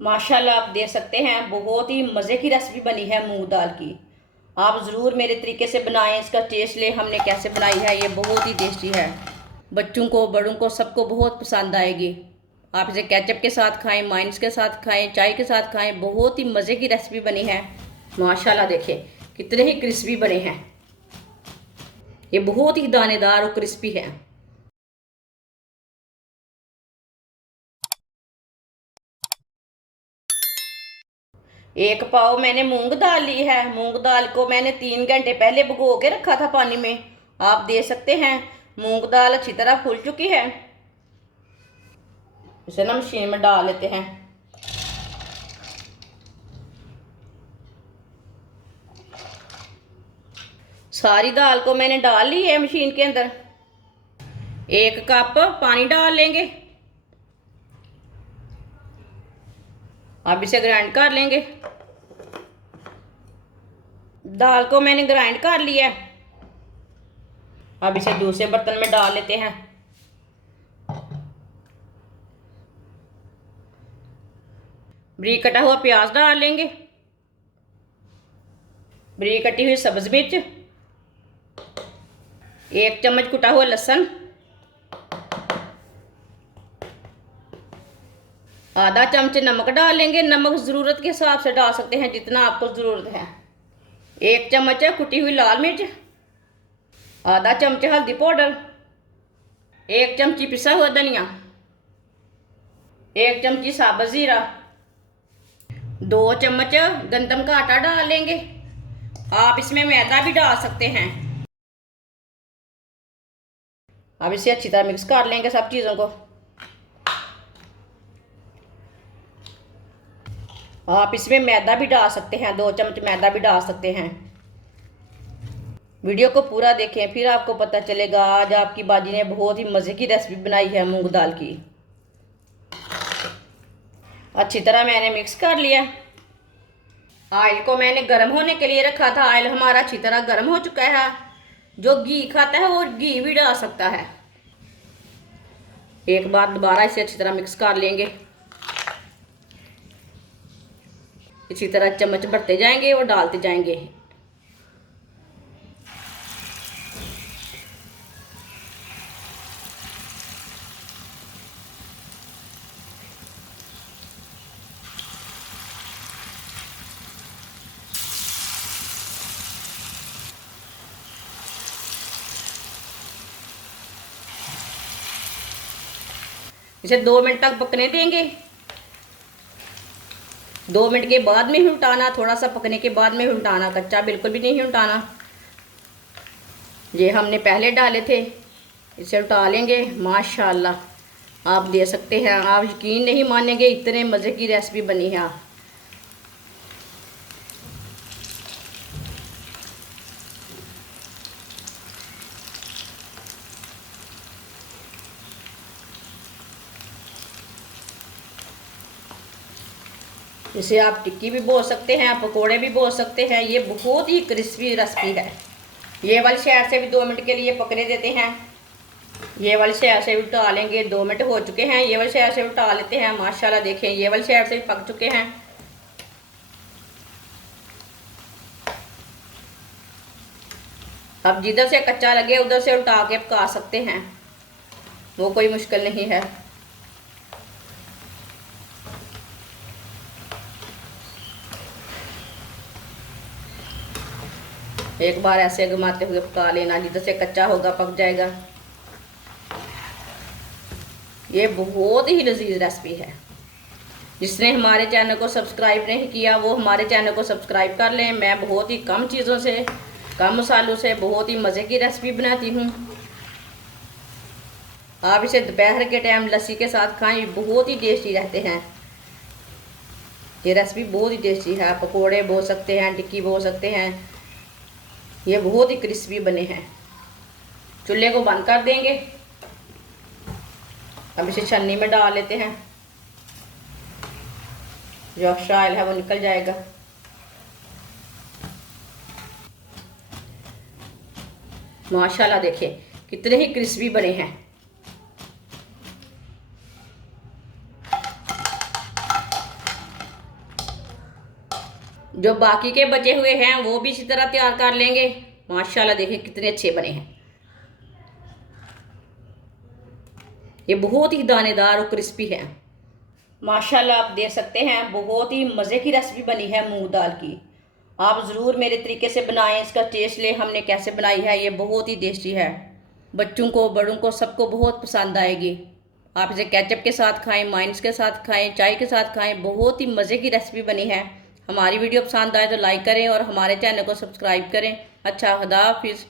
माशाल्लाह आप देख सकते हैं बहुत ही मज़े की रेसिपी बनी है मूंग दाल की। आप ज़रूर मेरे तरीके से बनाएं, इसका टेस्ट ले हमने कैसे बनाई है। ये बहुत ही टेस्टी है, बच्चों को बड़ों को सबको बहुत पसंद आएगी। आप इसे केचप के साथ खाएं, माइनस के साथ खाएं, चाय के साथ खाएं। बहुत ही मज़े की रेसिपी बनी है। माशाल्लाह देखिए कितने ही क्रिस्पी बने हैं। ये बहुत ही दानेदार और क्रिस्पी है। एक पाव मैंने मूंग दाल ली है। मूंग दाल को मैंने 3 घंटे पहले भिगो के रखा था पानी में। आप देख सकते हैं मूंग दाल अच्छी तरह फूल चुकी है। इसे ना मशीन में डाल लेते हैं। सारी दाल को मैंने डाल ली है मशीन के अंदर। 1 कप पानी डाल लेंगे। अब इसे ग्राइंड कर लेंगे। दाल को मैंने ग्राइंड कर लिया है। अब इसे दूसरे बर्तन में डाल लेते हैं। बारीक कटा हुआ प्याज डाल लेंगे। बारीक कटी हुई सब्ज मिर्च, 1 चम्मच कुटा हुआ लहसुन, आधा चम्मच नमक डाल लेंगे। नमक ज़रूरत के हिसाब से डाल सकते हैं जितना आपको ज़रूरत है। 1 चम्मच कुटी हुई लाल मिर्च, आधा चमच हल्दी पाउडर, 1 चमची पिसा हुआ धनिया, 1 चमची साबुत ज़ीरा, 2 चम्मच गंदम का आटा डाल लेंगे। आप इसमें मैदा भी डाल सकते हैं। अब इसे अच्छी तरह मिक्स कर लेंगे सब चीज़ों को। आप इसमें मैदा भी डाल सकते हैं, 2 चम्मच मैदा भी डाल सकते हैं। वीडियो को पूरा देखें फिर आपको पता चलेगा। आज आपकी बाजी ने बहुत ही मज़े की रेसिपी बनाई है मूंग दाल की। अच्छी तरह मैंने मिक्स कर लिया। ऑयल को मैंने गर्म होने के लिए रखा था। ऑयल हमारा अच्छी तरह गर्म हो चुका है। जो घी खाता है वो घी भी डाल सकता है। एक बार दोबारा इसे अच्छी तरह मिक्स कर लेंगे। इसी तरह चम्मच भरते जाएंगे और डालते जाएंगे। इसे 2 मिनट तक पकने देंगे। 2 मिनट के बाद में ही उल्टाना, थोड़ा सा पकने के बाद में ही उल्टाना, कच्चा बिल्कुल भी नहीं उल्टाना। ये हमने पहले डाले थे, इसे उल्टा लेंगे। माशाल्लाह आप दे सकते हैं, आप यकीन नहीं मानेंगे इतने मज़े की रेसिपी बनी है। इसे आप टिक्की भी बोल सकते हैं, पकोड़े भी बोल सकते हैं। ये बहुत ही क्रिस्पी रेसिपी है। ये वाली साइड से भी 2 मिनट के लिए पकने देते हैं। ये वाली साइड से भी उल्टा लेंगे। 2 मिनट हो चुके हैं। ये वाली साइड से उल्टा लेते हैं। माशाल्लाह देखें ये वाली साइड से भी पक चुके हैं। अब जिधर से कच्चा लगे उधर से उल्टा के पका सकते हैं, वो कोई मुश्किल नहीं है। एक बार ऐसे घुमाते हुए पका लेना, जिधर से कच्चा होगा पक जाएगा। ये बहुत ही लजीज रेसिपी है। जिसने हमारे चैनल को सब्सक्राइब नहीं किया वो हमारे चैनल को सब्सक्राइब कर लें। मैं बहुत ही कम चीज़ों से, कम मसालों से बहुत ही मज़े की रेसिपी बनाती हूँ। आप इसे दोपहर के टाइम लस्सी के साथ खाएं, बहुत ही टेस्टी रहते हैं। ये रेसिपी बहुत ही टेस्टी है। पकोड़े बोल सकते हैं, टिक्की बोल सकते हैं। ये बहुत ही क्रिस्पी बने हैं। चूल्हे को बंद कर देंगे। अब इसे छन्नी में डाल लेते हैं। जो एक्स्ट्रा ऑयल है वो निकल जाएगा। माशाल्लाह देखिए कितने ही क्रिस्पी बने हैं। जो बाकी के बचे हुए हैं वो भी इसी तरह तैयार कर लेंगे। माशाल्लाह देखिए कितने अच्छे बने हैं। ये बहुत ही दानेदार और क्रिस्पी है। माशाल्लाह आप देख सकते हैं बहुत ही मज़े की रेसिपी बनी है मूंग दाल की। आप ज़रूर मेरे तरीके से बनाएं, इसका टेस्ट ले हमने कैसे बनाई है। ये बहुत ही टेस्टी है, बच्चों को बड़ों को सबको बहुत पसंद आएगी। आप इसे केचप के साथ खाएं, माइनस के साथ खाएं, चाय के साथ खाएं। बहुत ही मज़े की रेसिपी बनी है। हमारी वीडियो पसंद आए तो लाइक करें और हमारे चैनल को सब्सक्राइब करें। अच्छा, खुदा हाफिज़।